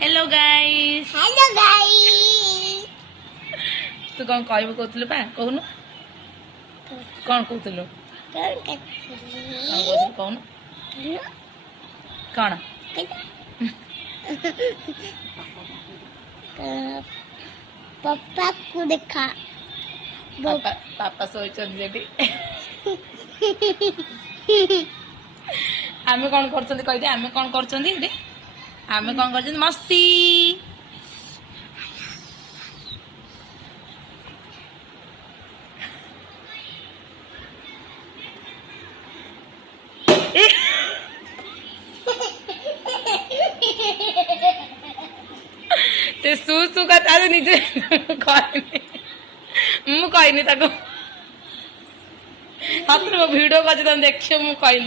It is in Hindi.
Hello guys. Hello guys. तू कौन कहबो कहतलु पा कहनु कौन कहतलु कौन कौन पापा को देखा पापा पापा सोचन जेटी आमे कौन करछंती कहि दे आमे कौन करछंती रे आमे कौन करछंती मस्ती ते सु का तारे निजे कहनी मु कहनी ताको हाथ वीडियो कर तुम देखियो मु कहि